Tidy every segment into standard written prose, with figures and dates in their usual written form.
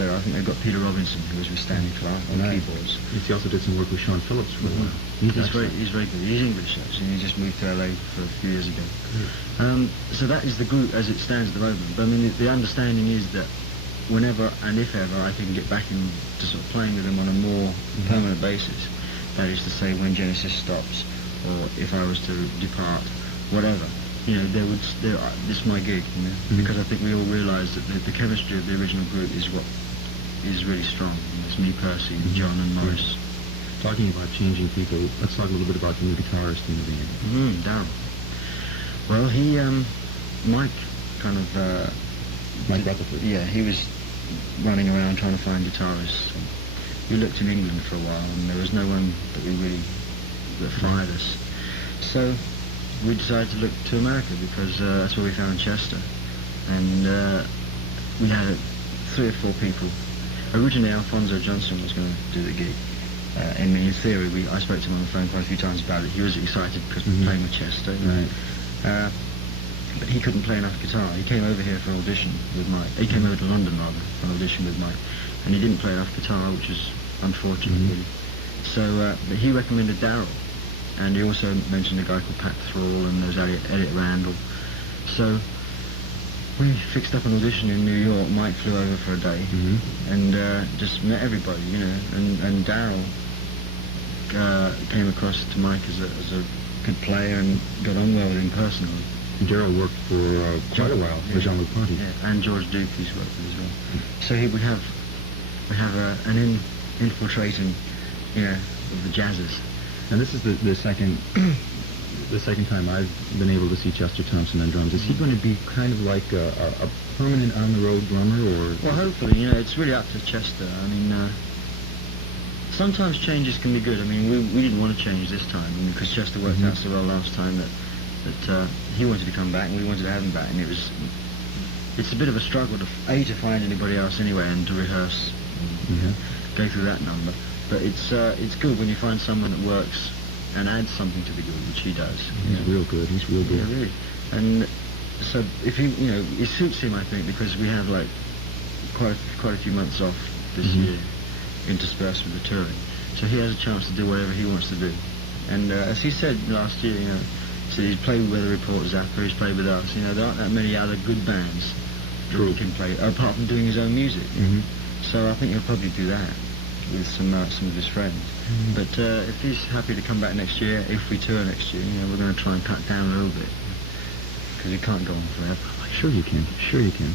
So I think they've got Peter Robinson, who was with Stanley Clarke on keyboards. He also did some work with Sean Phillips for a while. He's very good. He's English, actually. He just moved to LA for a few years ago. So that is the group as it stands at the moment. But I mean, the understanding is that whenever and if ever I can get back into sort of playing with them on a more permanent basis, that is to say when Genesis stops, or if I was to depart, whatever, you know, this is my gig, you know, because I think we all realise that the chemistry of the original group is what is really strong. It's me, Percy, and John and Morris. Talking about changing people, let's talk a little bit about the new guitarist in the band. Darryl. Well, he, Mike, kind of... Mike Rutherford. Yeah, he was running around trying to find guitarists. We looked in England for a while, and there was no one that fired us. So we decided to look to America, because that's where we found Chester. And we had 3 or 4 people. Originally, Alfonso Johnson was going to do the gig. In theory, I spoke to him on the phone quite a few times about it. He was excited because playing with Chester. Right. But he couldn't play enough guitar. He came over here for an audition with Mike. He came over to London, rather, for an audition with Mike. And he didn't play enough guitar, which is unfortunate, really. So, but he recommended Darryl. And he also mentioned a guy called Pat Thrall, and there's Elliot Randall. So we fixed up an audition in New York. Mike flew over for a day and just met everybody, you know. And Darryl came across to Mike as a good player and got on well with him personally. Darryl worked for quite a while for Jean-Luc Ponty. Yeah, and George Duke he's worked with as well. So we have an infiltrating, you know, of the jazzers. And this is the second time I've been able to see Chester Thompson on drums. Is he going to be kind of like a permanent on-the-road drummer, or? Well, hopefully, you know, it's really up to Chester. I mean, sometimes changes can be good. I mean, we didn't want to change this time, because Chester worked out so well last time that he wanted to come back and we wanted to have him back, and it's a bit of a struggle to find anybody else anyway, and to rehearse and go through that number. But it's good when you find someone that works and adds something to the group, which he does. He's real good. He's real good. Yeah, really. And so if he, you know, it suits him, I think, because we have like quite a few months off this year, interspersed with the touring. So he has a chance to do whatever he wants to do. And as he said last year, you know, so he's played with Weather Report, Zappa, he's played with us. You know, there aren't that many other good bands that he can play, apart from doing his own music. So I think he'll probably do that with some of his friends. But if he's happy to come back next year, if we tour next year, you know, we're going to try and cut down a little bit, because you can't go on forever. Sure you can. Sure you can.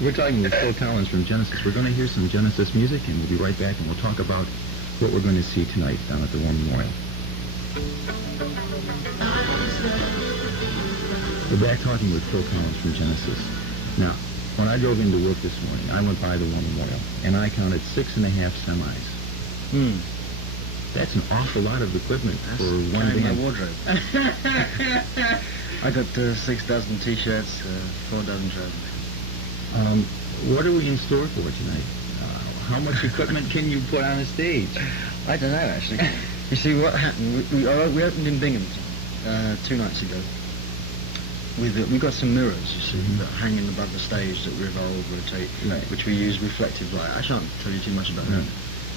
We're talking with Phil Collins from Genesis. We're going to hear some Genesis music, and we'll be right back, and we'll talk about what we're going to see tonight down at the War Memorial. We're back talking with Phil Collins from Genesis. Now, when I drove into work this morning, I went by the War Memorial, and I counted 6.5 semis. That's an awful lot of equipment for one band. My wardrobe. I got 6 dozen T-shirts, 4 dozen trousers. What are we in store for tonight? How much equipment can you put on a stage? I don't know, actually. You see, what happened, we opened in Binghamton 2 nights ago. We got some mirrors, you see, that hang above the stage that revolve, rotate, which we use reflective light. I shan't tell you too much about that.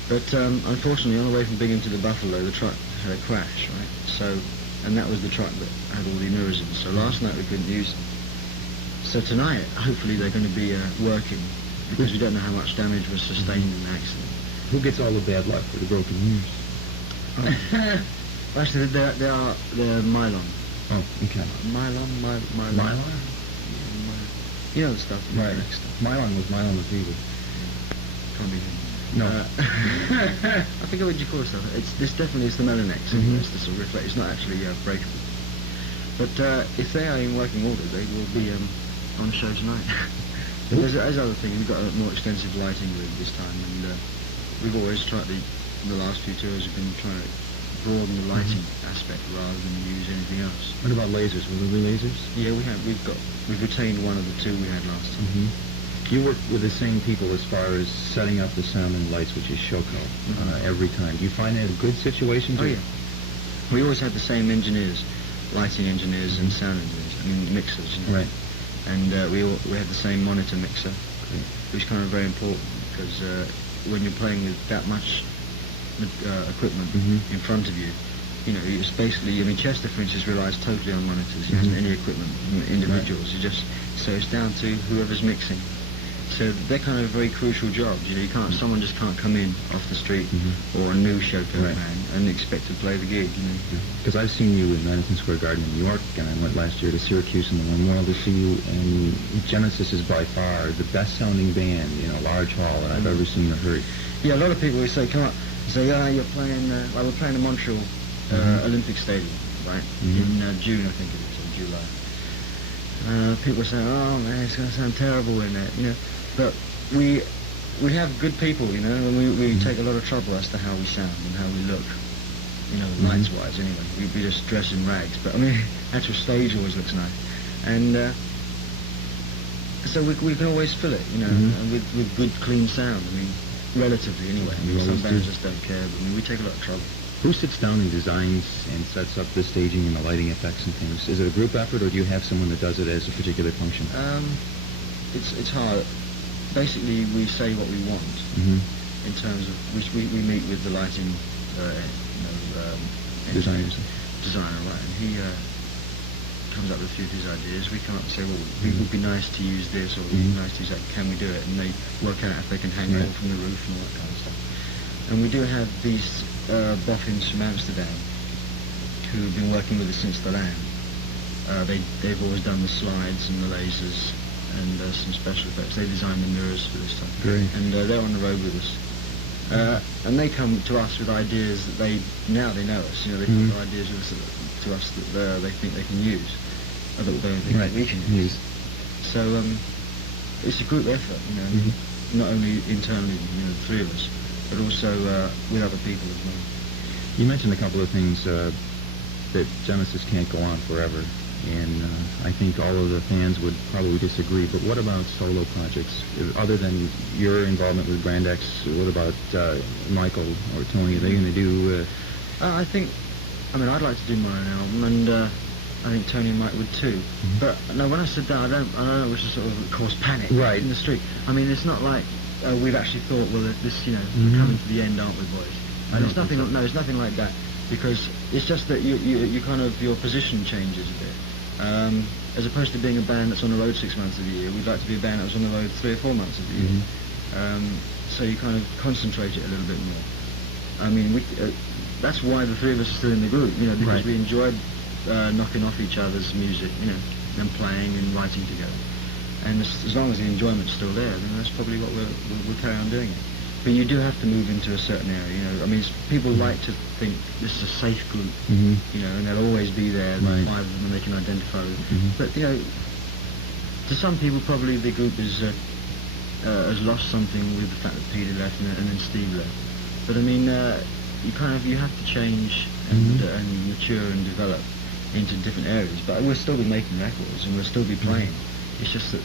But unfortunately, on the way from Binghamton to Buffalo, the truck had a crash, right? So, and that was the truck that had all the mirrors in. So last night we couldn't use them. So tonight, hopefully they're going to be working, because we don't know how much damage was sustained in the accident. Who gets all the bad luck for the broken mirrors? Well, actually, they're Mylon. Oh, okay. Mylon? You know the stuff. Right. Mylon was Mylon the Fever. Can't be him. No. I think what you call it stuff. This definitely is the Melanex. It's the sort of reflect. It's not actually breakable. But if they are in working order, they will be on show tonight. But there's other thing. We've got a more extensive lighting rig this time, and we've always tried the last few tours have been trying to broaden the lighting aspect rather than use anything else. What about lasers? Will there be lasers? Yeah, we've retained one of the 2 we had last time. You work with the same people as far as setting up the sound and lights, which is Shoko, every time. Do you find that a good situation? Oh, yeah. We always had the same engineers, lighting engineers and sound engineers, I mean mixers. You know? Right. And we had the same monitor mixer. was kind of very important because when you're playing with that much equipment in front of you, you know, it's basically, I mean, Chester, for instance, relies totally on monitors. He hasn't any equipment, individuals. He just, so it's down to whoever's mixing. So they're kind of very crucial jobs. You know, you can't, someone just can't come in off the street or a new showcase man and expect to play the gig. You know, because I've seen you in Madison Square Garden in New York, and I went last year to Syracuse in the Memorial to see you. And Genesis is by far the best-sounding band in a large hall that I've ever seen or heard. Yeah, a lot of people will say, "Come on," say, "Yeah, you're playing." Like we're playing the Montreal Olympic Stadium, right? In June, I think it is, or July. People say, "Oh man, it's going to sound terrible in there," you know. But we have good people, you know, and we take a lot of trouble as to how we sound and how we look, you know, lights-wise anyway. We just dress in rags, but I mean, actual stage always looks nice. And so we can always fill it, you know, and with good, clean sound, I mean, relatively anyway. I mean, some bands just don't care, but I mean, we take a lot of trouble. Who sits down and designs and sets up the staging and the lighting effects and things? Is it a group effort, or do you have someone that does it as a particular function? It's hard. Basically, we say what we want in terms of we meet with the lighting Designer, right? And he comes up with a few of his ideas. We come up and say, well, it would be nice to use this, or it would be nice to use that. Can we do it? And they work out if they can hang it all from the roof and all that kind of stuff. And we do have these boffins from Amsterdam who've been working with us since the Lamb. They've always done the slides and the lasers and some special effects. They designed the mirrors for this time. Great. And they're on the road with us. And they come to us with ideas that they know us. You know, they come with ideas to us that they think they can use, or that they think we can use. So it's a group effort, you know, not only internally, you know, the three of us, but also with other people as well. You mentioned a couple of things that Genesis can't go on forever, and I think all of the fans would probably disagree, but what about solo projects? Other than your involvement with Brand X, what about Michael or Tony? Are they going to do... I mean, I'd like to do my own album, and I think Tony and Mike would too. But no, when I sit down, I don't wish to sort of cause panic in the street. I mean, it's not like we've actually thought, well, this, you know, we're coming to the end, aren't we, boys? It's nothing. No, it's nothing like that. Because it's just that you kind of, your position changes a bit. As opposed to being a band that's on the road 6 months of the year, we'd like to be a band that's on the road 3 or 4 months of the year. So you kind of concentrate it a little bit more. I mean, that's why the three of us are still in the group, you know, because we enjoy knocking off each other's music, you know, and playing and writing together. And as long as the enjoyment's still there, then that's probably what we'll carry on doing it. But you do have to move into a certain area, you know. I mean, people like to think this is a safe group, you know, and they'll always be there, the 5 of them, and they can identify with them. But, you know, to some people, probably the group has lost something with the fact that Peter left and then Steve left. But, I mean, you have to change and mature and develop into different areas. But we'll still be making records and we'll still be playing. It's just that,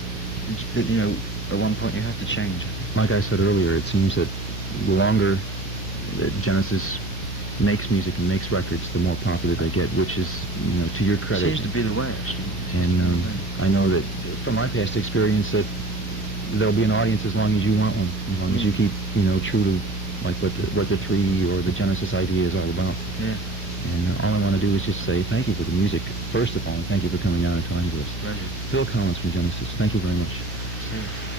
you know, at one point you have to change. Like I said earlier, it seems that the longer that Genesis makes music and makes records, the more popular they get, which is, you know, to your credit. Seems to be the way, actually. And I know that from my past experience that there'll be an audience as long as you want one, as long as you keep, you know, true to like what the three or the Genesis idea is all about. Yeah. And all I want to do is just say thank you for the music, first of all, and thank you for coming down and talking to us. Pleasure. Phil Collins from Genesis, thank you very much. Sure.